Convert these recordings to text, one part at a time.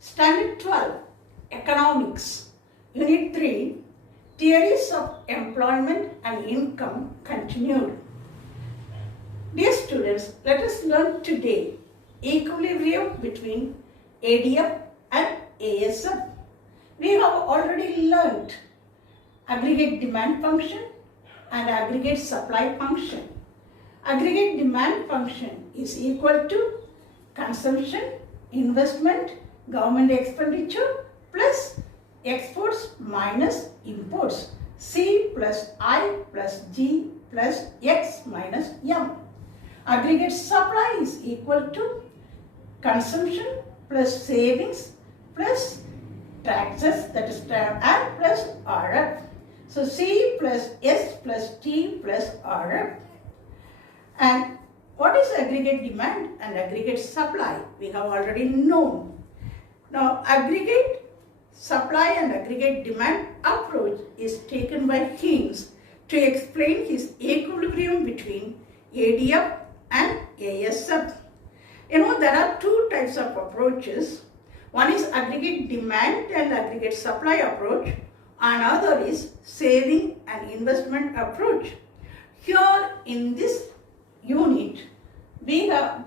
Standard 12, Economics, Unit 3, Theories of Employment and Income continued. Dear students, let us learn today equilibrium between ADF and ASF. We have already learnt aggregate demand function and aggregate supply function. Aggregate demand function is equal to consumption, investment, government expenditure plus exports minus imports. C plus I plus G plus X minus M. Aggregate supply is equal to consumption plus savings plus taxes, that is R plus RF. So C plus S plus T plus RF. And what is aggregate demand and aggregate supply? We have already known. Now, aggregate supply and aggregate demand approach is taken by Keynes to explain his equilibrium between ADF and ASF. There are two types of approaches. One is aggregate demand and aggregate supply approach. Another is saving and investment approach. Here in this unit, we have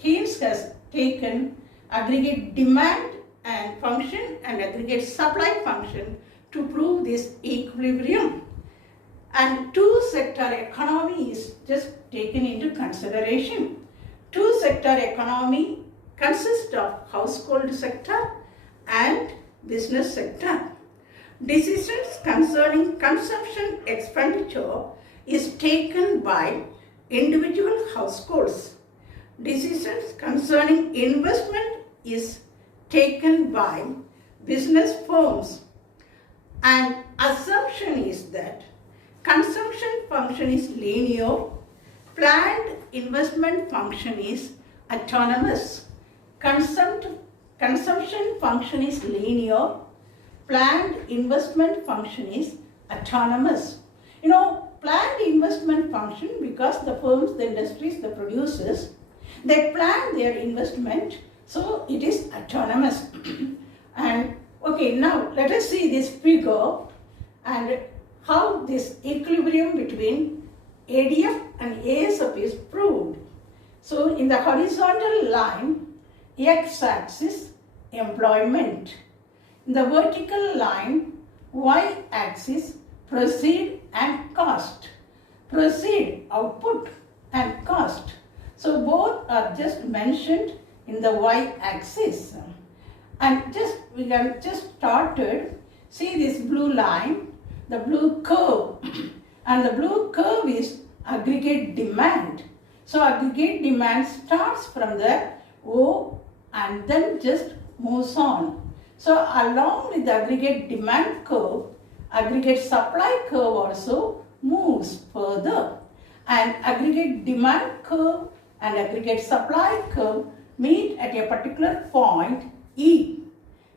Keynes has taken aggregate demand and function and aggregate supply function to prove this equilibrium. And two-sector economy is just taken into consideration. Two-sector economy consists of household sector and business sector. Decisions concerning consumption expenditure is taken by individual households. Decisions concerning investment is taken by business firms. And assumption is that consumption function is linear, planned investment function is autonomous. Consumption function is linear, planned investment function is autonomous. Planned investment function, because the firms, the industries, the producers, they plan their investment, so it is autonomous. And okay, now let us see this figure and how this equilibrium between ADF and ASF is proved. So in the horizontal line, x-axis employment. In the vertical line, y-axis proceed and cost. Proceed, output, and cost. So both are just mentioned in the y-axis. And we can just started. See this blue line, the blue curve. And the blue curve is aggregate demand. So aggregate demand starts from the O and then just moves on. So along with the aggregate demand curve, aggregate supply curve also moves further. And aggregate demand curve and aggregate supply curve meet at a particular point E.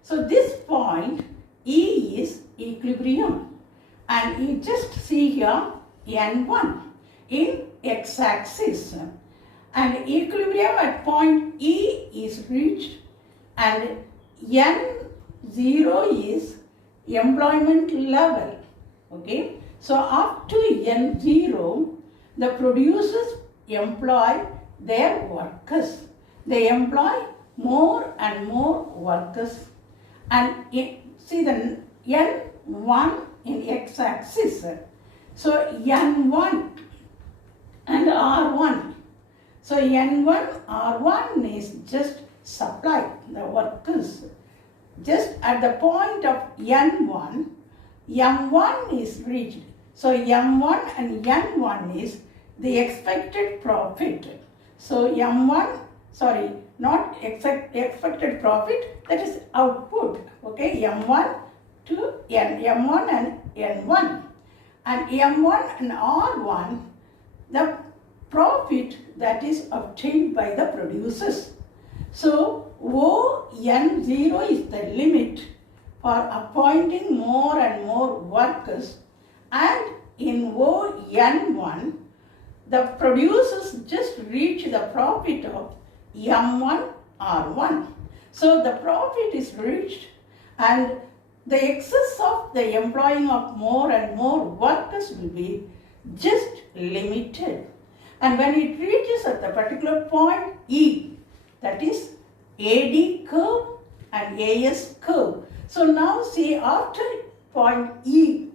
So this point E is equilibrium. And you just see here N1 in x-axis. And equilibrium at point E is reached and N0 is employment level. Okay. So up to N0, the producers employ their workers. They employ more and more workers. And see the N1 in x-axis. So N1 and R1. So N1, R1 is just supply, the workers. Just at the point of N1, M1 is reached. So M1 and N1 is the expected profit. So not expected profit, that is output. Okay, M1 to M1 and N1. And M1 and R1, the profit that is obtained by the producers. So ON0 is the limit for appointing more and more workers, and in ON1 the producers just reach the profit of M1 R1. So the profit is reached and the excess of the employing of more and more workers will be just limited. And when it reaches at the particular point E, that is AD curve and AS curve. So now see, after point E,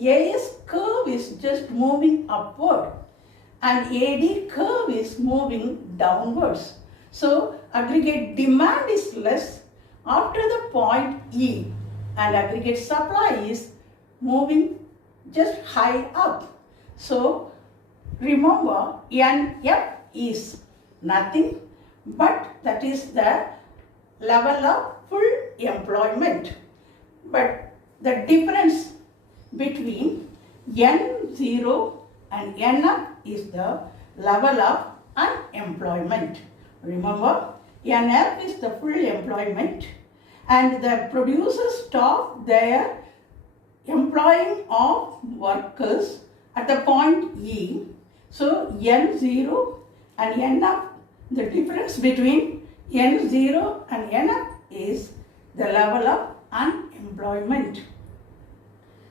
AS curve is just moving upward and AD curve is moving downwards. So aggregate demand is less after the point E and aggregate supply is moving just high up. So remember, NF is nothing but that is the level of full employment. But the difference between N0 and NF is the level of unemployment. Remember, NF is the full employment and the producers stop their employing of workers at the point E. So N0 and NF, the difference between N0 and NF is the level of unemployment.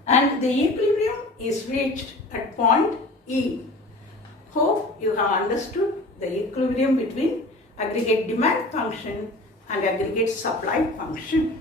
And the equilibrium is reached at point E. Hope you have understood the equilibrium between aggregate demand function and aggregate supply function.